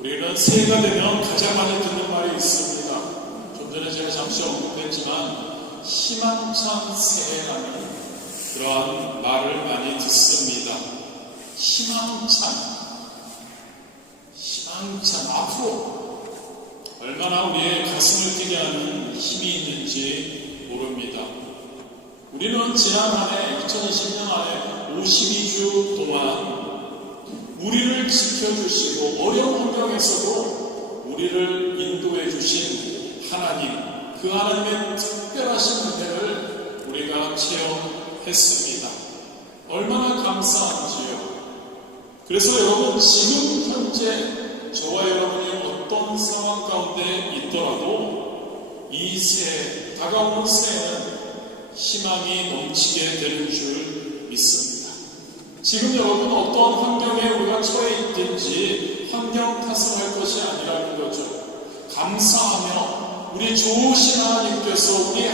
우리는 새해가 되면 가장 많이 듣는 말이 있습니다. 좀 전에 제가 잠시 언급했지만 희망찬 새해라는 그러한 말을 많이 듣습니다. 희망찬 앞으로 얼마나 우리의 가슴을 뛰게 하는 힘이 있는지 모릅니다. 우리는 지난 한 해 2020년 안에 52주 동안 우리를 지켜주시고 어려운 환경에서도 우리를 인도해 주신 하나님, 그 하나님의 특별하신 은혜를 우리가 체험했습니다. 얼마나 감사한지요. 그래서 여러분, 지금 현재 저와 여러분이 어떤 상황 가운데 있더라도 이 새해, 다가오는 새해는 희망이 넘치게 되는 줄 믿습니다. 지금 여러분 어떠한 환경에 우리가 처해 있든지 환경 탓을 할 것이 아니라는 거죠. 감사하며 우리 좋으신 하나님께서 우리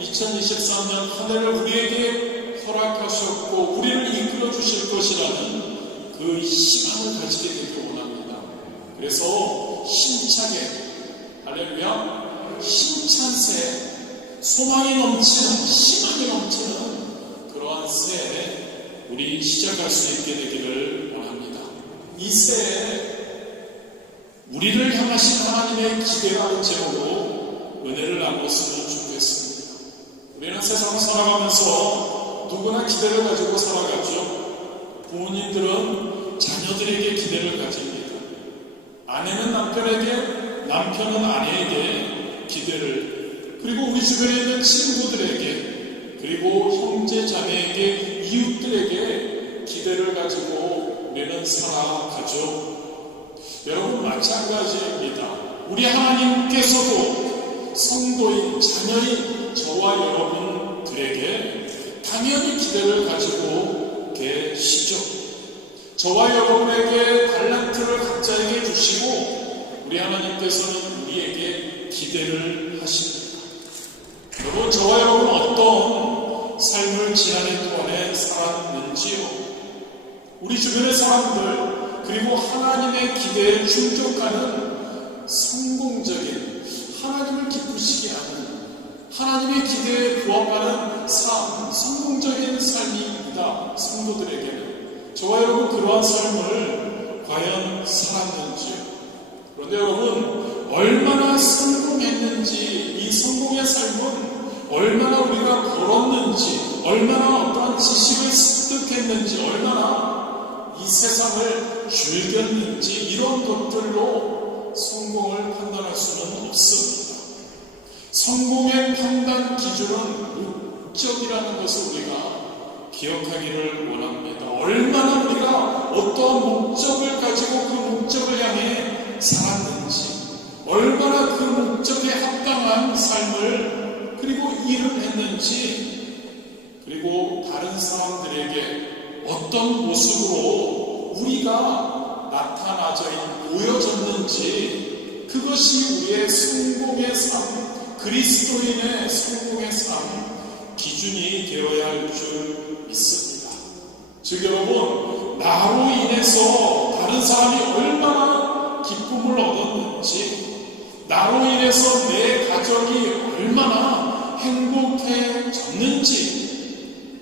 2023년 한 해를 우리에게 허락하셨고 우리를 이끌어 주실 것이라는 그 희망을 가지게 되길 원합니다. 그래서 힘차게, 할렐루야, 힘찬 새해, 소망이 넘치는, 희망이 넘치는 그러한 새해 우리 시작할 수 있게 되기를 원합니다. 이 새해 우리를 향하신 하나님의 기대라는 제목으로 은혜를 나눴으면 좋겠습니다. 우리는 세상을 살아가면서 누구나 기대를 가지고 살아가죠. 부모님들은 자녀들에게 기대를 가집니다. 아내는 남편에게, 남편은 아내에게 기대를, 그리고 우리 주변에 있는 친구들에게, 그리고 형제 자매에게, 이웃들에게 기대를 가지고 우리는 살아가죠. 여러분, 마찬가지입니다. 우리 하나님께서도 성도인, 자녀인 저와 여러분들에게 당연히 기대를 가지고 계시죠. 저와 여러분에게 달란트를 각자에게 주시고 우리 하나님께서는 우리에게 기대를 하십니다. 여러분, 저와 여러분 어떤 삶을 지난해 동안에 살았는지요? 우리 주변의 사람들, 그리고 하나님의 기대에 충족하는 성공적인, 하나님을 기쁘시게 하는, 하나님의 기대에 부합하는 삶, 성공적인 삶입니다. 성도들에게는. 저와 여러분 그러한 삶을 과연 살았는지요? 그런데 여러분, 얼마나 성공했는지, 이 성공의 삶은 얼마나 우리가 걸었는지, 얼마나 어떠한 지식을 습득했는지, 얼마나 이 세상을 즐겼는지, 이런 것들로 성공을 판단할 수는 없습니다. 성공의 판단 기준은 목적이라는 것을 우리가 기억하기를 원합니다. 얼마나 우리가 어떠한 목적을 가지고 그 목적을 향해 살았는지, 얼마나 그 목적에 합당한 삶을 그리고 일을 했는지, 그리고 다른 사람들에게 어떤 모습으로 우리가 나타나져 보여졌는지, 그것이 우리의 성공의 삶, 그리스도인의 성공의 삶 기준이 되어야 할 줄 믿습니다. 즉 여러분, 나로 인해서 다른 사람이 얼마나 기쁨을 얻었는지, 나로 인해서 내 가정이 얼마나 행복해졌는지,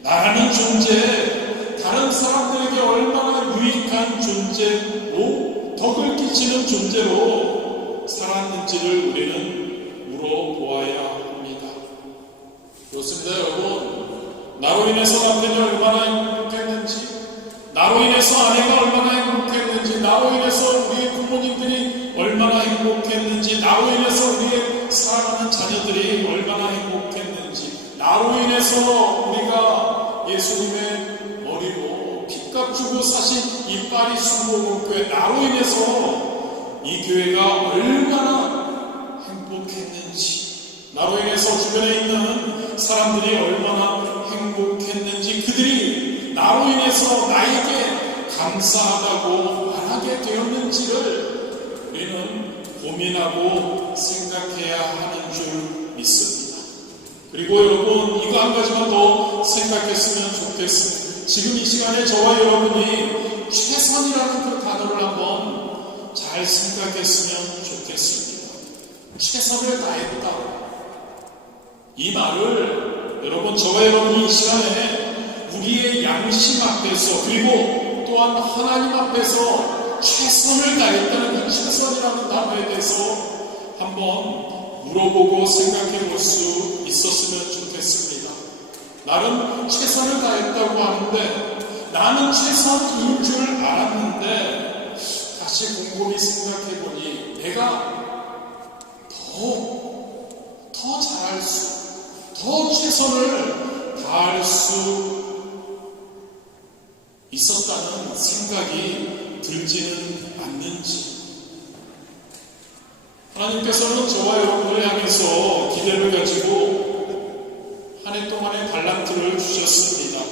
나라는 존재, 다른 사람들에게 얼마나 유익한 존재로, 덕을 끼치는 존재로 살았는지를 우리는 물어보아야 합니다. 그렇습니다, 여러분. 나로 인해서 남편이 얼마나 행복했는지, 나로 인해서 아내가 얼마나 행복했는지, 나로 인해서 우리의 부모님들이 얼마나 행복했는지, 나로 인해서 우리의 사랑하는 자녀들이 얼마나 행복했는지, 나로 인해서 우리가 예수님의 머리로 핏값 주고 사신 이 파리 순복음교회, 나로 인해서 이 교회가 얼마나 행복했는지, 나로 인해서 주변에 있는 사람들이 얼마나 행복했는지, 그들이 나로 인해서 나에게 감사하다고 말하게 되었는지를 우리는 고민하고 생각해야 하는 줄 믿습니다. 그리고 여러분, 이거 한 가지만 더 생각했으면 좋겠습니다. 지금 이 시간에 저와 여러분이 최선이라는 그 단어를 한번 잘 잘 생각했으면 좋겠습니다. 최선을 다했다. 이 말을 여러분, 저와 여러분이 이 시간에 우리의 양심 앞에서 그리고 또한 하나님 앞에서 최선을 다했다는 그 최선이라는 단어에 대해서 한번 물어보고 생각해 볼 수 있었으면 좋겠습니다. 나는 최선을 다했다고 하는데, 나는 최선인 줄 알았는데 다시 곰곰이 생각해 보니 내가 더 잘할 수, 더 최선을 다할 수 있었다는 생각이 들지는 않는지. 하나님께서는 저와 여러분을 향해서 기대를 가지고 한 해 동안의 달란트를 주셨습니다.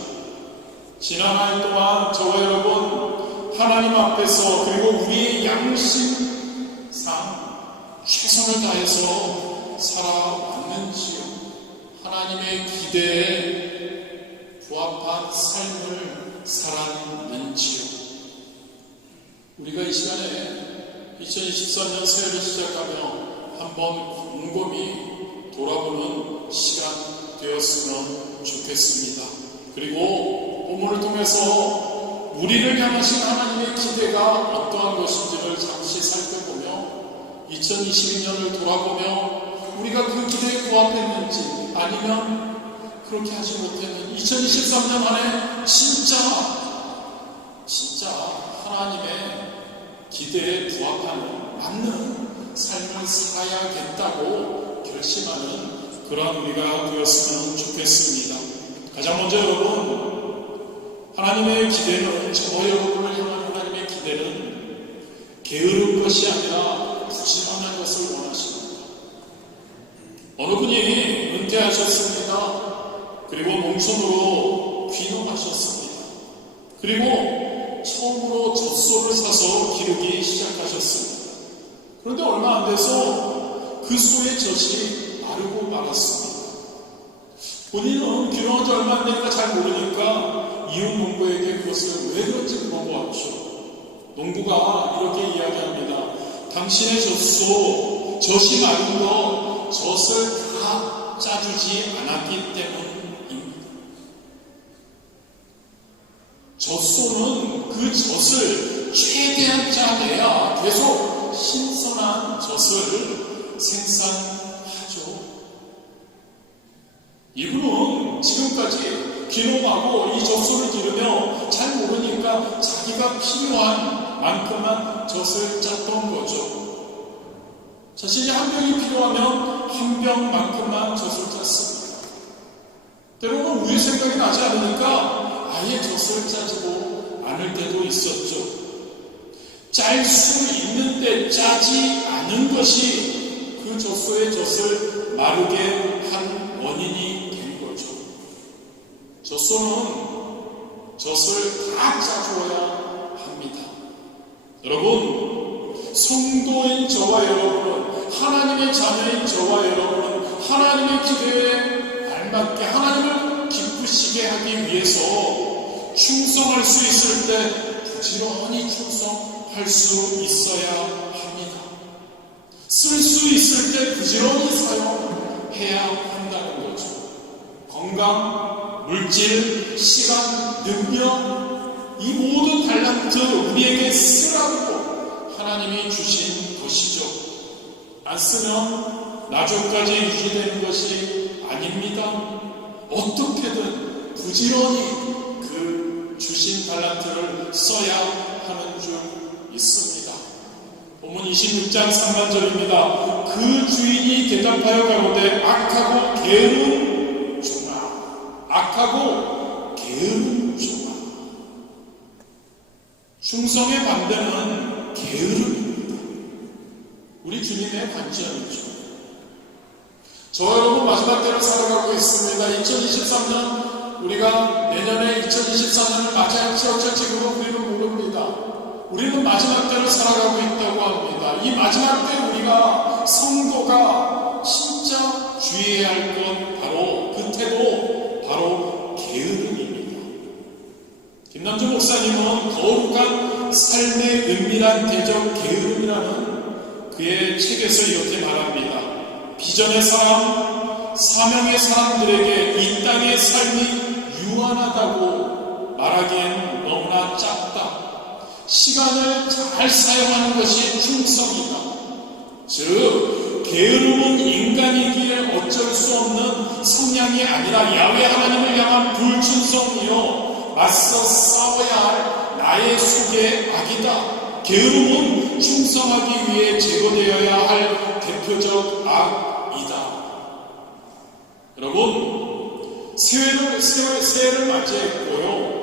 지난 한 해 동안 저와 여러분 하나님 앞에서 그리고 우리의 양심상 최선을 다해서 살아왔는지요? 하나님의 기대에 부합한 삶을 살았는지요? 우리가 이 시간에 2023년 새해를 시작하며 한번 곰곰이 돌아보는 시간 되었으면 좋겠습니다. 그리고 본문을 통해서 우리를 향하신 하나님의 기대가 어떠한 것인지를 잠시 살펴보며 2022년을 돌아보며 우리가 그 기대에 부합했는지 아니면 그렇게 하지 못했는 2023년 안에 진짜 하나님의 기대에 부합하는 맞는 삶을 살아야겠다고 결심하는 그러한 우리가 되었으면 좋겠습니다. 가장 먼저 여러분, 하나님의 기대는, 저와 여러분을 향한 하나님의 기대는 게으른 것이 아니라 부지런한 것을 원하십니다. 어느 분이 은퇴하셨습니다. 그리고 농촌으로 귀농하셨습니다. 그리고 처음으로 젖소를 사서 기르기 시작하셨습니다. 그런데 얼마 안 돼서 그 소의 젖이 마르고 말았습니다. 본인은 귀농한 지 얼마 안 되니까 잘 모르니까 이웃 농부에게 그것을 왜 그런지 물어보았죠. 농부가 이렇게 이야기합니다. 당신의 젖이 마른 거 젖을 다 짜주지 않았기 때문입니다. 젖소는 그 젖을 최대한 짜내야 계속 신선한 젖을 생산하죠. 이분은 지금까지 귀농하고 이 젖소를 기르며 잘 모르니까 자기가 필요한 만큼만 젖을 짰던 거죠. 자신이 한 병이 필요하면 한 병만큼만 젖을 짰습니다. 때로는 우리 생각이 나지 않으니까 아예 젖을 짜지도 않을 때도 있었죠. 짤 수 있는데 짜지 않은 것이 그 젖소의 젖을 마르게 한 원인이 된 거죠. 젖소는 젖을 다 짜주어야 합니다. 여러분, 성도인 저와 여러분은, 하나님의 자녀인 저와 여러분은 하나님의 기대에 알맞게 하나님을 기쁘시게 하기 위해서 충성할 수 있을 때 부지런히 충성할 수 있어야 합니다. 쓸 수 있을 때 부지런히 사용해야 한다는 거죠. 건강, 물질, 시간, 능력, 이 모든 달란트 우리에게 쓰라고 하나님이 주신 것이죠. 안 쓰면 나중까지 유지되는 것이 아닙니다. 어떻게든 부지런히 그 주신 달란트를 써야 하는 줄 있습니다. 본문 26장 3반절입니다. 그 주인이 대답하여 가로되 악하고 게으른 종아, 악하고 게으른 종아. 충성의 반대는 게으름입니다. 우리 주님의 관점이죠. 저와 여러분 마지막 때를 살아가고 있습니다. 2023년 우리가 내년에 2024년을 맞이할지 어쩔지 그건 우리는 모릅니다. 우리는 마지막 때를 살아가고 있다고 합니다. 이 마지막 때 우리가 성도가 진짜 주의해야 할 건 바로 그 태도, 바로 게으름입니다. 김남주 목사님은 거룩한 삶의 은밀한 대적 게으름이라는 그의 책에서 이렇게 말합니다. 비전의 사람, 사명의 사람들에게 이 땅의 삶이 유한하다고 말하기엔 너무나 짧다. 시간을 잘 사용하는 것이 충성이다. 즉, 게으름은 인간이기에 어쩔 수 없는 성향이 아니라 야훼 하나님을 향한 불충성이요 맞서 싸워야 할 나의 속의 악이다. 게으름은 충성하기 위해 제거되어야 할 대표적 악이다. 여러분, 새해를 맞이했고요.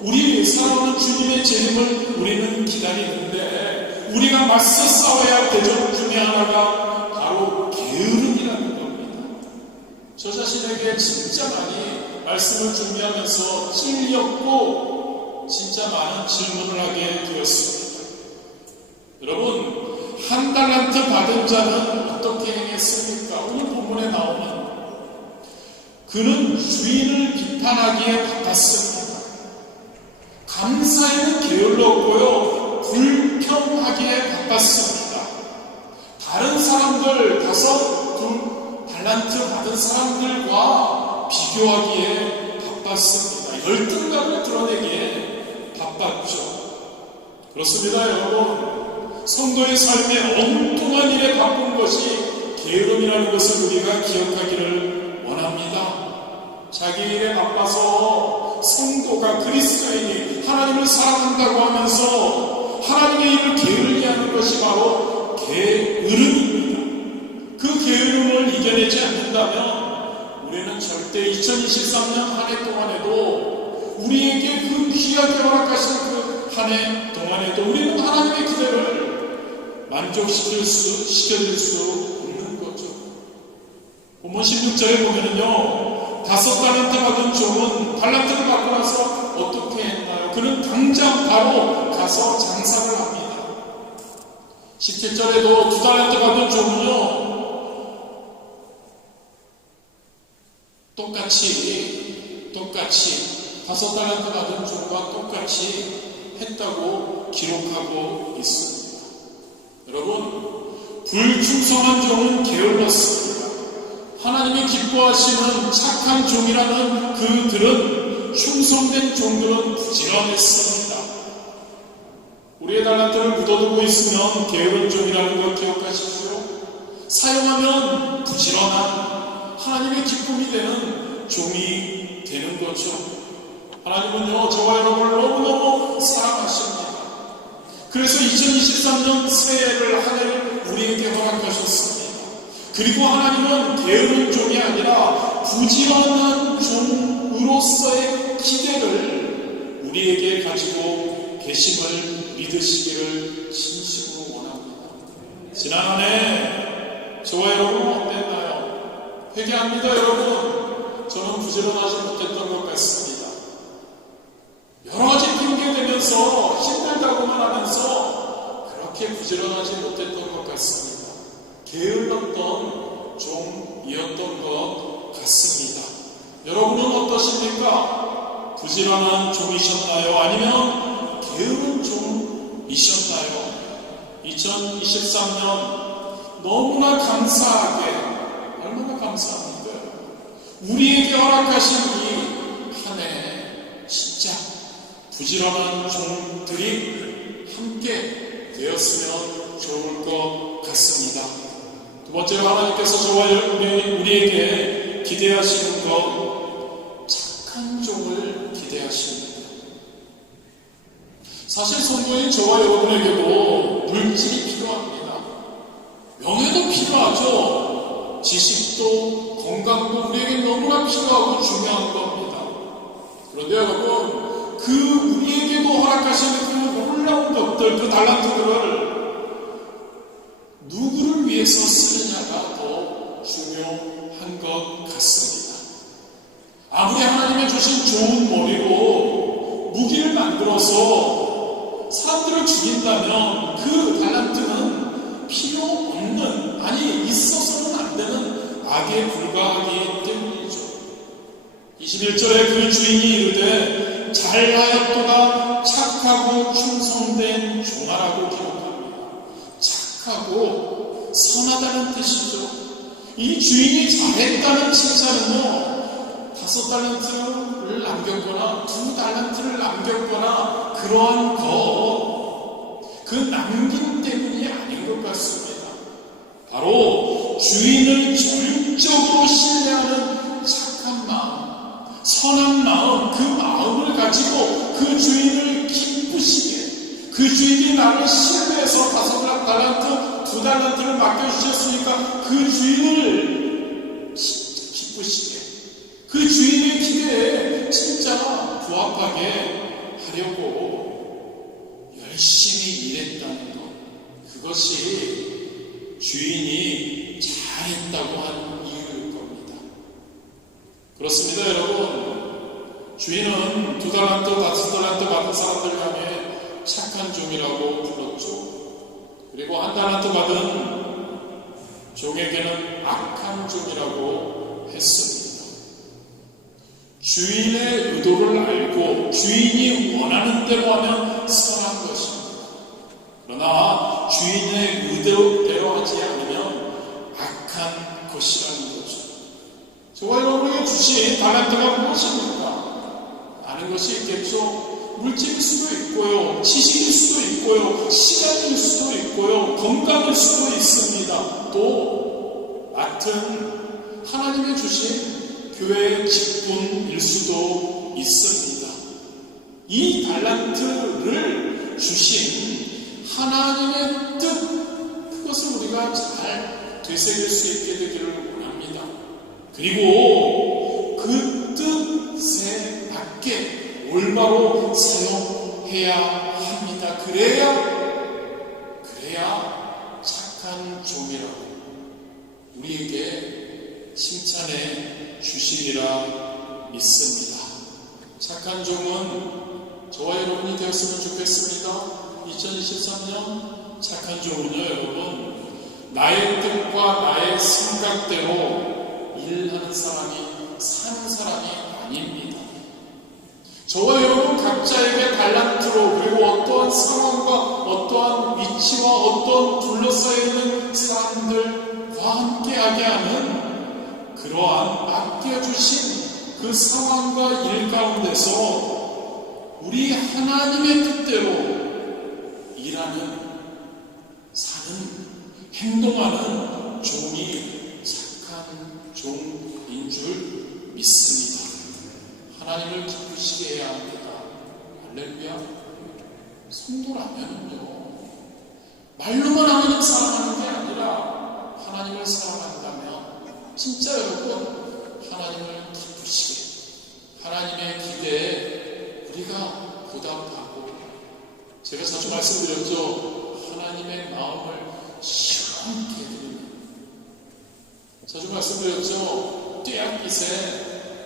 우리 살아오는 주님의 재림을 우리는 기다리는데 우리가 맞서 싸워야 할 대적 중에 하나가 바로 게으름이라는 겁니다. 저 자신에게 진짜 많이 말씀을 준비하면서 찔렸고 진짜 많은 질문을 하게 되었습니다. 여러분, 한 달란트 받은 자는 어떻게 행했습니까? 오늘 본문에 나오는 그는 주인을 비판하기에 바빴습니다. 감사에는 게을렀고요. 불평하기에 바빴습니다. 다른 사람들 5 달란트 받은 사람들과 비교하기에 바빴습니다. 열등감을 드러내기에 바빴죠. 그렇습니다, 여러분. 성도의 삶에 엉뚱한 일에 바쁜 것이 게으름이라는 것을 우리가 기억하기를 원합니다. 자기 일에 바빠서 성도가 그리스도인이 하나님을 사랑한다고 하면서 하나님의 일을 게을리 하는 것이 바로 게으름입니다. 그 게으름을 이겨내지 않는다면 우리는 절대 2023년 한 해 동안에도 우리에게 그 귀하게 허락하신 그 한 해 동안에도 우리는 하나님의 기대를 만족시켜줄 수 없는 거죠. 본문 16절에 보면은요, 5 달란트 받은 종은 달란트를 받고 나서 어떻게 했나요? 그는 당장 바로 가서 장사를 합니다. 17절에도 2 달란트 받은 종은요, 똑같이 5 달란트 받은 종과 똑같이 했다고 기록하고 있습니다. 여러분, 불충성한 종은 게을렀습니다. 하나님이 기뻐하시는 착한 종이라는 그들은, 충성된 종들은 부지런했습니다. 우리의 달란트를 묻어두고 있으면 게으른 종이라는 걸 기억하십시오. 사용하면 부지런한 하나님의 기쁨이 되는 종이 되는 거죠. 하나님은요, 저와 여러분을 너무너무 사랑하십니다. 그래서 2023년 새해를 한 해를 우리에게 허락하셨습니다. 그리고 하나님은 게으른 종이 아니라 부지런한 종으로서의 기대를 우리에게 가지고 계심을 믿으시기를 진심으로 원합니다. 지난 한 해 저와 여러분은 어땠나요? 회개합니다, 여러분. 저는 부지런하지 못했던 것 같습니다. 여러 가지 핑계 대면서 힘들다고만 하면서 그렇게 부지런하지 못했던 것 같습니다. 게을렀던 종이었던 것 같습니다. 여러분은 어떠십니까? 부지런한 종이셨나요? 아니면 게으른 종이셨나요? 2023년 너무나 감사하게, 얼마나 감사합니까? 우리에게 허락하신 이 한 해 진짜 부지런한 종들이 함께 되었으면 좋을 것 같습니다. 두 번째로 하나님께서 저와 우리에게 기대하시는 것, 착한 종을 기대하십니다. 사실 성도인 저와 여러분에게도 물질이 필요합니다. 명예도 필요하죠. 지식도 건강도 우리에게 너무나 필요하고 중요한 겁니다. 그런데 여러분, 그 우리에게도 허락하시는 그 놀라운 것들, 그 달란트들을 누구를 위해서 쓰느냐가 더 중요한 것 같습니다. 아무리 하나님의 주신 좋은 머리로 무기를 만들어서 사람들을 죽인다면 그 달란트는 필요 없는, 아니 있어서는 안 되는 악에 불과하기 때문이죠. 21절에 그 주인이 이르되 잘하였도다 착하고 충성된 종아라고 기록합니다. 착하고 선하다는 뜻이죠. 이 주인이 잘했다는 칭찬은요, 5달란트를 남겼거나 2달란트를 남겼거나 그러한 그 남긴 때문이 아닌 것 같습니다. 바로 주인을 전적으로 신뢰하는 착한 마음, 선한 마음, 그 마음을 가지고 그 주인을 기쁘시게, 그 주인이 나를 신뢰해서 5달란트, 2달란트를 맡겨주셨으니까 그 주인을 기쁘시게, 그 주인의 기대에 진짜 부합하게 하려고 열심히 일했다는 것, 그것이 주인이 잘했다고 하는 이유일 겁니다. 그렇습니다, 여러분. 주인은 2달란트, 5달란트 받은 사람들 향해 착한 종이라고 불렀죠. 그리고 1달란트 받은 종에게는 악한 종이라고 했습니다. 주인의 의도를 알고 주인이 원하는 대로 하면 선한 것입니다. 그러나 주인의 의도대로 하지 않으면 악한 것이라는 거죠. 저와 여러분에게 주신 달란트가 무엇입니까? 아는 것이 있겠죠. 물질일 수도 있고요, 지식일 수도 있고요, 시간일 수도 있고요, 건강일 수도 있습니다. 또 맡은 하나님의 주신 교회의 직분일 수도 있습니다. 이 달란트를 주신 하나님의 뜻, 그것을 우리가 잘 되새길 수 있게 되기를 원합니다. 그리고 그 뜻에 맞게 올바로 사용해야 합니다. 그래야 착한 종이라고 우리에게 칭찬해 주시리라 믿습니다. 착한 종은 저와 여러분이 되었으면 좋겠습니다. 2023년 착한 종은요, 여러분, 나의 뜻과 나의 생각대로 일하는 사람이, 사는 사람이 아닙니다. 저와 여러분 각자에게 달란트로, 그리고 어떠한 상황과 어떠한 위치와 어떠한 둘러싸여 있는 사람들과 함께하게 하는 그러한 맡겨주신 그 상황과 일 가운데서 우리 하나님의 뜻대로 일하는, 사는, 행동하는 종이 착한 종인 줄 믿습니다. 하나님을 기쁘시게 해야 합니다. 할렐루야. 성도라면요, 말로만 하나님 사랑하는 게 아니라 하나님을 사랑한다면 진짜 여러분 하나님을 기쁘시게, 하나님의 기대에 우리가 보답하고, 제가 자주 말씀드렸죠, 하나님의 마음을 시원케 해드리는, 자주 말씀드렸죠, 떼약빛에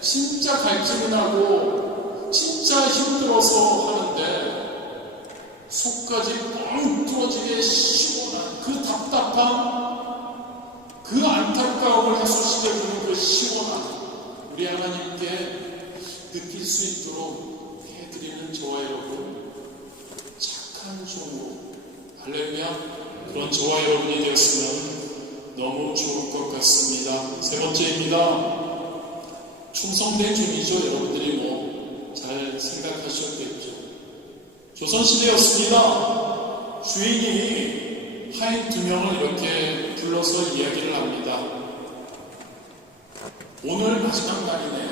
진짜 갈증이 나고 진짜 힘들어서 하는데 속까지 뻥 뚫어지게 시원한 그 답답함, 그 안타까움을 해소시켜주는 그 시원함, 우리 하나님께 느낄 수 있도록 해드리는 저와 여러분, 착한 종으로, 할렐루야, 그런 저와 여러분이 되었으면 너무 좋을 것 같습니다. 세 번째입니다. 충성된 종이죠. 여러분들이 잘 생각하셨겠죠. 조선시대였습니다. 주인이 하인 2명을 이렇게 불러서 이야기를 합니다. 오늘 마지막 날이네.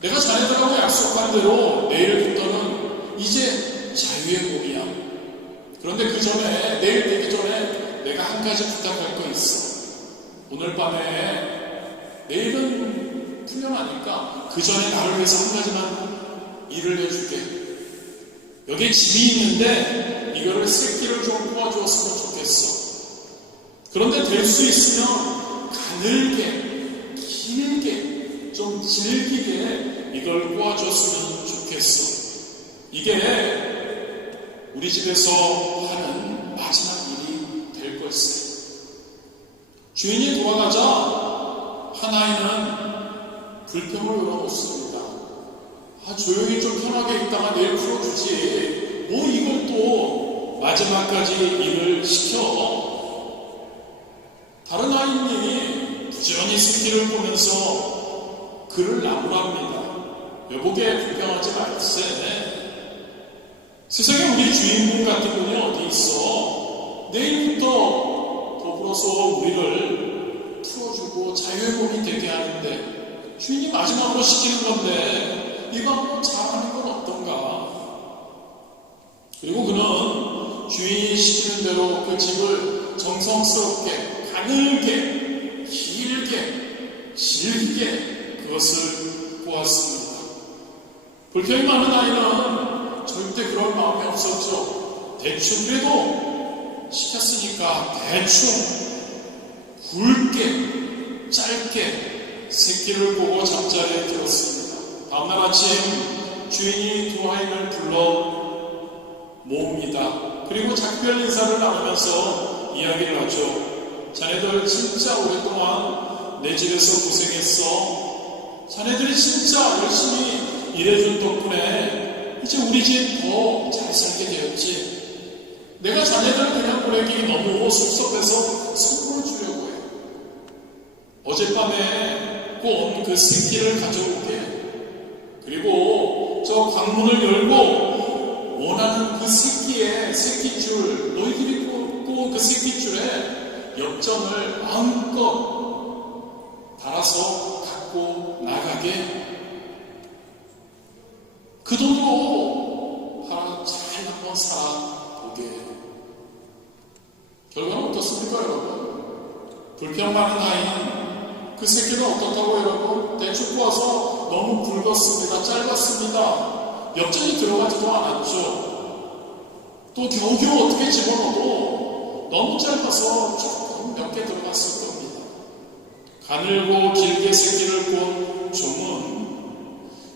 내가 자네들하고 약속한 대로 내일부터는 이제 자유의 몸이야. 그런데 그 전에, 내일 되기 전에 내가 한 가지 부탁할 거 있어. 오늘 밤에, 내일은 풀려나니까 그 전에 나를 위해서 한 가지만 일을 해줄게. 여기 짐이 있는데 이거를 새끼를 좀 꼬아주었으면 좋겠어. 그런데 될 수 있으면 가늘게, 길게, 좀 질기게 이걸 꼬아줬으면 좋겠어. 이게 우리 집에서 하는 마지막 일이 될 걸세. 주인이 돌아가자 한 아이는 불평을 열어놓습니다. 조용히 좀 편하게 있다가 내일 풀어주지, 이걸 또 마지막까지 일을 시켜 다른 아이님이 부지런히 새끼를 보면서 그를 나무랍니다. 여보게 불평하지 말세. 세상에 우리 주인공 같은 분이 어디 있어? 내일부터 더불어서 우리를 풀어주고 자유의 몸이 되게 하는데 주인이 마지막으로 시키는 건데 이거 한번 잘하는 건 어떤가? 그리고 그는 주인이 시키는 대로 그 집을 정성스럽게 가늘게 길게 질게 그것을 보았습니다. 불평이 많은 아이는 절대 그런 마음이 없었죠. 대충 그래도 시켰으니까 대충 굵게 짧게 새끼를 보고 잠자리에 들었습니다. 다음날 아침 주인이 두 아이를 불러 모읍니다. 그리고 작별 인사를 나누면서 이야기를 하죠. 자네들 진짜 오랫동안 내 집에서 고생했어. 자네들이 진짜 열심히 일해준 덕분에 이제 우리 집 더 잘 살게 되었지. 내가 자네들 그냥 보내기 너무 섭섭해서 선물 주려고 해. 어젯밤에 꼰 그 새끼를 가져오게. 그리고 저 광문을 열고 원하는 그 새끼의 새끼줄, 너희들이 꽂고 그 새끼줄에 엽전을 마음껏 달아서 갖고 나가게. 그 돈으로 잘 한번 살아보게. 결과는 어떻습니까, 여러분? 불평 많은 아이는 그 새끼는 어떻다고 여러분? 대충 구워서 너무 굵었습니다. 짧았습니다. 엽전이 들어가지도 않았죠. 또 겨우겨우 어떻게 집어넣어도 너무 짧아서 조금 몇 개 들어갔을 겁니다. 가늘고 길게 새끼를 본 종은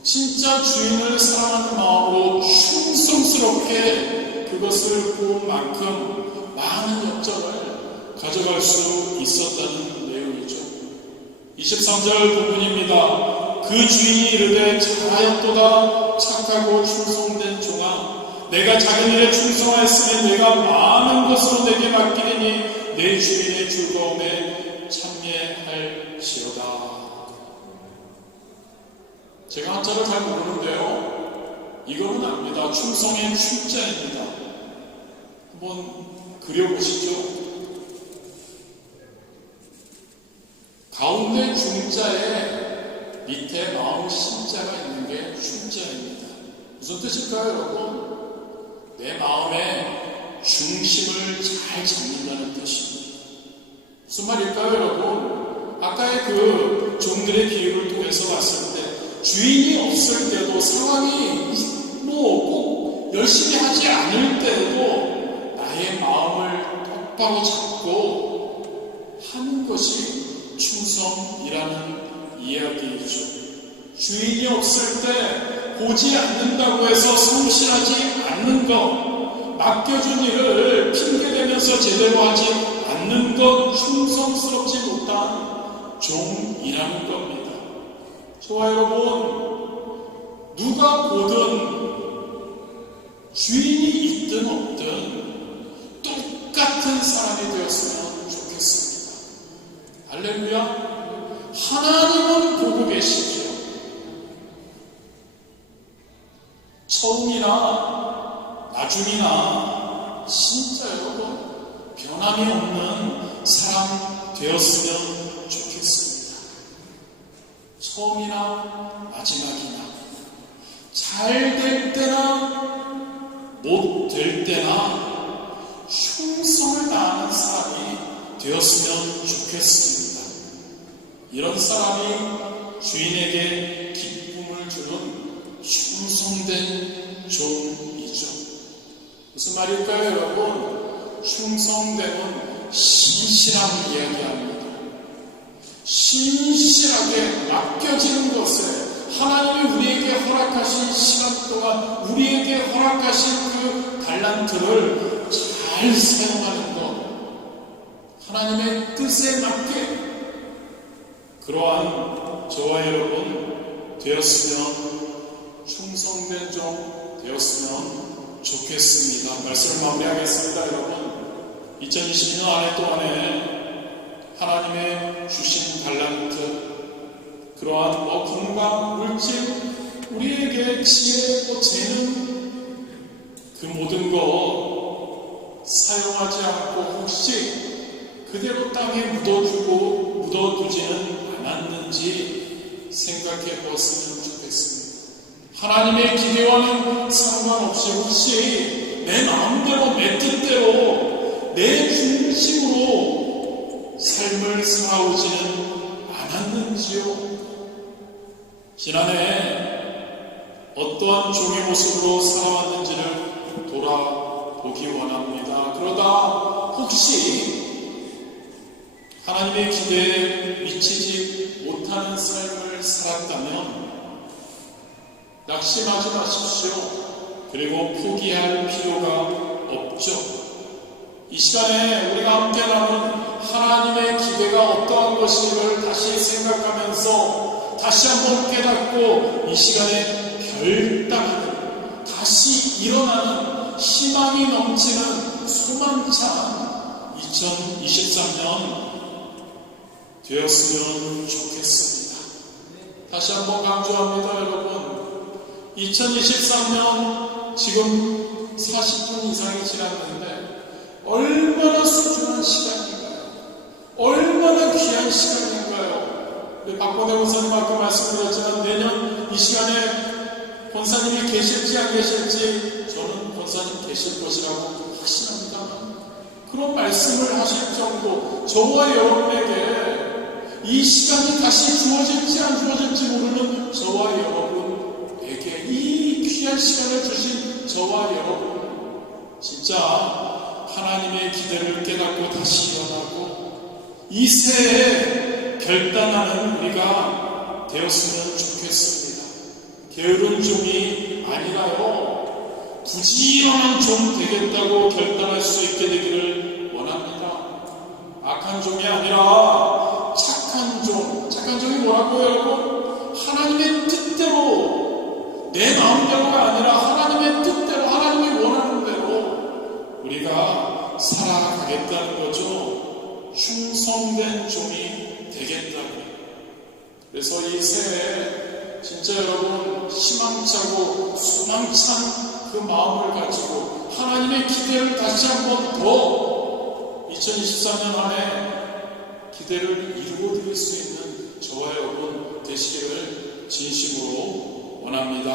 진짜 주인을 사랑하는 마음으로 충성스럽게 그것을 본 만큼 많은 엽전을 가져갈 수 있었다는 내용이죠. 23절 부분입니다. 그 주인이 이르되 잘하였도다 착하고 충성된 종아, 내가 작은 일에 충성하였으니 내가 많은 것으로 내게 맡기리니 내 주인의 즐거움에 참여할지어다. 제가 한자를 잘 모르는데요, 이거는 압니다. 충성의 충자입니다. 한번 그려보시죠. 가운데 중자에 밑에 마음 신자가 있는 게 충자입니다. 무슨 뜻일까요, 여러분? 내 마음의 중심을 잘 잡는다는 뜻입니다. 무슨 말일까요, 여러분? 아까의 그 종들의 비유를 통해서 봤을 때 주인이 없을 때도 상황이 꼭 열심히 하지 않을 때도 나의 마음을 똑바로 잡고 하는 것이 충성이라는 이야기이죠. 주인이 없을 때 보지 않는다고 해서 성실하지 않는 것, 맡겨준 일을 핑계대면서 제대로 하지 않는 것, 충성스럽지 못한 종이라는 겁니다. 저와 여러분, 누가 보든 주인이 있든 없든 똑같은 사람이 되었으면 좋겠습니다. 할렐루야. 하나님은 보고 계시죠. 처음이나 나중이나 진짜 여러분 변함이 없는 사람 되었으면 좋겠습니다. 처음이나 마지막이나 잘 될 때나 못 될 때나 충성을 다하는 사람이 되었으면 좋겠습니다. 이런 사람이 주인에게 기쁨을 주는 충성된 종이죠. 무슨 말일까요, 여러분? 충성됨은 신실함을 이야기합니다. 신실하게 맡겨지는 것에 하나님이 우리에게 허락하신 시간 동안 우리에게 허락하신 그 달란트를 잘 사용하는 것, 하나님의 뜻에 맞게 그러한 저와 여러분 되었으면, 충성된 종 되었으면 좋겠습니다. 말씀을 마무리하겠습니다. 여러분, 2022년 안에 또 안에 하나님의 주신 달란트, 그러한 건강, 물질, 우리에게 지혜고 재능, 그 모든 것 사용하지 않고 혹시 그대로 땅에 묻어두지는 않았는지 생각해 보았으면 좋겠습니다. 하나님의 기대와는 상관없이 혹시 내 마음대로, 내 뜻대로, 내 중심으로 삶을 살아오지는 않았는지요? 지난해 어떠한 종의 모습으로 살아왔는지를 돌아보기 원합니다. 그러다 혹시 하나님의 기대에 미치지 못하는 삶을 살았다면 낙심하지 마십시오. 그리고 포기할 필요가 없죠. 이 시간에 우리가 함께 나눈 하나님의 기대가 어떠한 것인지를 다시 생각하면서 다시 한번 깨닫고 이 시간에 결단하는, 다시 일어나는 희망이 넘치는 소망찬 2023년 되었으면 좋겠습니다. 다시 한번 강조합니다, 여러분. 2023년 지금 40분 이상이 지났는데 얼마나 소중한 시간인가요? 얼마나 귀한 시간인가요? 박건혜 권사님 아까 말씀드렸지만 내년 이 시간에 권사님이 계실지 안 계실지 저는 권사님 계실 것이라고 확신합니다. 그런 말씀을 하실 정도 저와 여러분에게 이 시간이 다시 주어질지 안 주어질지 모르는 저와 여러분에게 이 귀한 시간을 주신 저와 여러분, 진짜 하나님의 기대를 깨닫고 다시 일어나고 이 새해에 결단하는 우리가 되었으면 좋겠습니다. 게으른 종이 아니라요, 부지런한 종 되겠다고 결단할 수 있게 되기를 원합니다. 악한 종이 아니라 착한 종. 착한 종이 뭐라고요, 여러분? 하나님의 뜻대로, 내 마음대로가 아니라 하나님의 뜻대로, 하나님이 원하는 대로 우리가 살아가겠다는 거죠. 충성된 종이 되겠다고. 그래서 이 새해 진짜 여러분 희망차고 소망찬 그 마음을 가지고 하나님의 기대를 다시 한번 더 2024년 안에 기대를 이루어 드릴 수 있는 저와 여러분 되시기를 진심으로 원합니다.